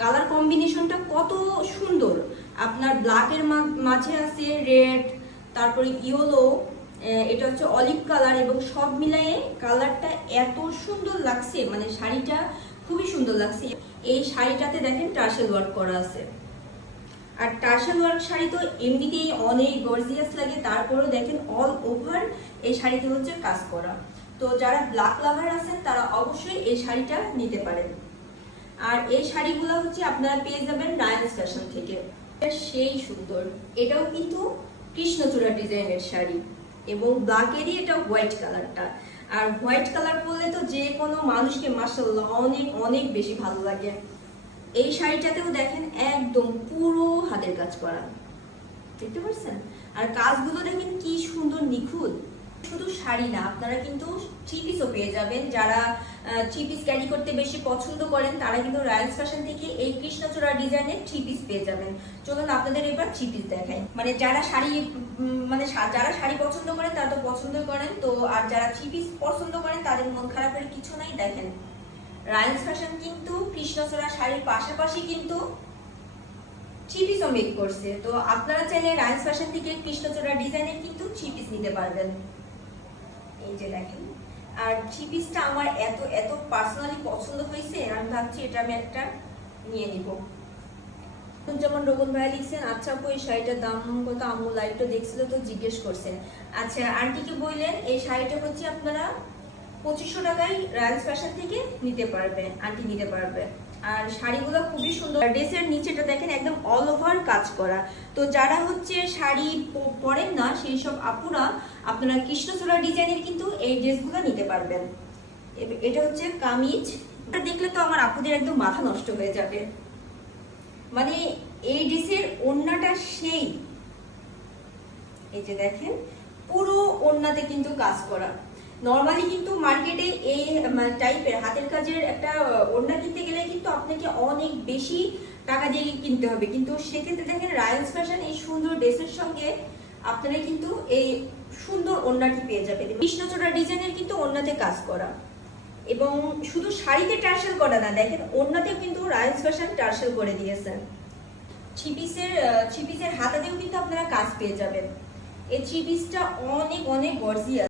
Colour কম্বিনেশনটা কত সুন্দর। আপনার ব্ল্যাকের মাঝে আছে রেড, তারপরে ইয়েলো, এটা হচ্ছে অলিভ কালার, এবং সব মিলায়ে কালারটা এত সুন্দর লাগছে, মানে শাড়িটা খুবই সুন্দর লাগছে। এই শাড়িটাতে দেখেন টার্সেল ওয়ার্ক করা আছে। আর টার্সেল ওয়ার্ক শাড়ি তো এমনিতেই অনেক গর্জিয়াস লাগে, তারপরেও দেখেন অল ওভার এই শাড়িতে হচ্ছে কাজ করা। তো যারা ব্ল্যাক লাভার আছেন তারা অবশ্যই এই শাড়িটা নিতে পারেন। আর এই শাড়িগুলো হচ্ছে আপনারা পেয়ে যাবেন রায়ান্স ফ্যাশন থেকে। সেই সুন্দর, এটাও কিন্তু কৃষ্ণচূড়া ডিজাইনের শাড়ি, এবং ব্ল্যাকেরই এটা হোয়াইট কালারটা। আর হোয়াইট কালার পরলে তো যে কোনো মানুষকে মাশাআল্লাহ অনেক অনেক বেশি ভালো লাগে। এই শাড়িটাতেও দেখেন একদম পুরো হাতের কাজ করা, দেখতে পাচ্ছেন? আর কাজগুলো দেখেন কি সুন্দর নিখুঁত। শুধু শাড়ি না, আপনারা কিন্তু থ্রি পিসও পেয়ে যাবেন। যারা থ্রি পিস ক্যারি করতে বেশি পছন্দ করেন তারা কিন্তু রায়ান্স ফ্যাশন থেকে এই কৃষ্ণচূড়া ডিজাইনের থ্রি পিস পেয়ে যাবেন। চলুন আপনাদের এবার থ্রি পিস দেখাই। মানে যারা শাড়ি পছন্দ করেন তারা তো পছন্দ করেন তো, আর যারা থ্রি পিস পছন্দ করেন তাদের মন খারাপের কিছু নাই। দেখেন রায়ান্স ফ্যাশন কিন্তু কৃষ্ণচূড়া শাড়ির পাশাপাশি কিন্তু থ্রি পিসও মেক করছে। তো আপনারা চাইলে রায়ান্স ফ্যাশন থেকে কৃষ্ণচূড়া ডিজাইনের কিন্তু থ্রি পিস নিতে পারবেন। এই যে দেখেন, আর থ্রি পিসটা আমার এত এত পার্সোনালি পছন্দ হয়েছে, আমি ভাবছি এটা আমি একটা নিয়ে নিব। যেমন রোগন ভাইয়া লিখছেন, আচ্ছা আপু এই শাড়িটার দাম কত? আম্মু লাইভটা দেখছিল তো জিজ্ঞেস করছেন। আচ্ছা আন্টিকে বললেন এই শাড়িটা হচ্ছে আপনারা 2500 টাকায় রায়ান্স ফ্যাশন থেকে নিতে পারবে, আন্টি নিতে পারবে। আর শাড়িগুলো খুবই সুন্দর। ড্রেসের নিচেটা দেখেন একদম অল ওভার কাজ করা। তো যারা হচ্ছে শাড়ি পরেন না সেই সব আপুরা আপনারা কৃষ্ণচূড়া ডিজাইনের কিন্তু এই ড্রেসগুলো নিতে পারবেন। এটা হচ্ছে কামিজ। এটা দেখলে তো আমার আপুদের একদম মাথা নষ্ট হয়ে যাবে। মানে এই ড্রেসের ওড়নাটা সেই, এই যে দেখেন পুরো ওড়নাতে কিন্তু কাজ করা। নরমালি কিন্তু মার্কেটে এই টাইপের হাতের কাজের একটা ওড়না কিনতে গেলে কিন্তু আপনাকে অনেক বেশি টাকা দিয়ে কিনতে হবে, কিন্তু সেক্ষেত্রে দেখেন রায়ান্স ফ্যাশন এই সুন্দর ড্রেসের সঙ্গে আপনারা কিন্তু এই সুন্দর ওড়নাটি পেয়ে যাবেন। কৃষ্ণচূড়া ডিজাইনের কিন্তু ওড়নাতে কাজ করা, এবং শুধু শাড়িতে টার্সেল করা না, দেখেন ওড়নাতেও কিন্তু রায়ান্স ফ্যাশন টার্সেল করে দিয়েছেন। থ্রি পিসের হাতাতেও কিন্তু আপনারা কাজ পেয়ে যাবেন। এই থ্রি পিসটা অনেক অনেক গর্জিয়াস।